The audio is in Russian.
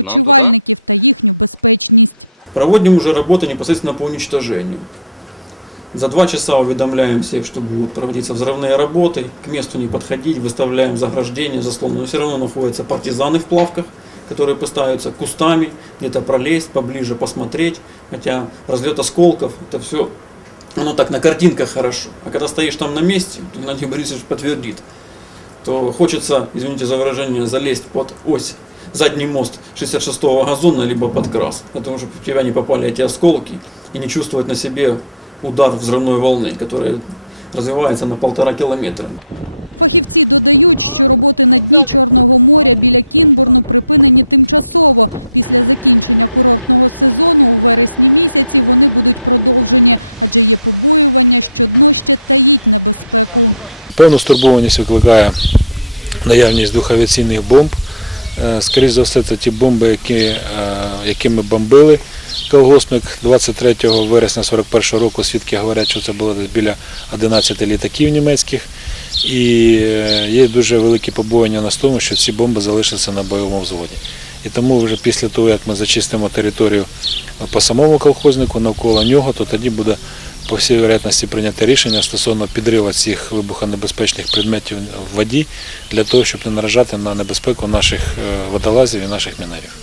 Нам туда? Проводим уже работы непосредственно по уничтожению. За два часа уведомляем всех, что будут проводиться взрывные работы. К месту не подходить, выставляем заграждение, заслон. Но все равно находятся партизаны в плавках, которые пытаются кустами где-то пролезть, поближе посмотреть. Хотя разлет осколков, это все, оно так на картинках хорошо. А когда стоишь там на месте, Геннадий Борисович подтвердит, то хочется, извините за выражение, залезть под ось задний мост 66-го газона, либо под крас, того, чтобы в тебя не попали эти осколки и не чувствовать на себе удар взрывной волны, которая развивается на полтора километра. Певну стурбованість викликає наявність двох авіаційних бомб. Е, Скоріше за все, це ті бомби, які, е, якими бомбили колгоспник 23 вересня 41 року. Свідки говорять, що це було десь біля 11 літаків німецьких. І е, є дуже великі побоювання на тому, що ці бомби залишаться на бойовому взводі. І тому вже після того, як ми зачистимо територію по самому колхознику навколо нього, то тоді буде по всій вероятності прийняти рішення стосовно підриву цих вибухонебезпечних предметів в воді для того, щоб не наражати на небезпеку наших е, водолазів і наших мінерів.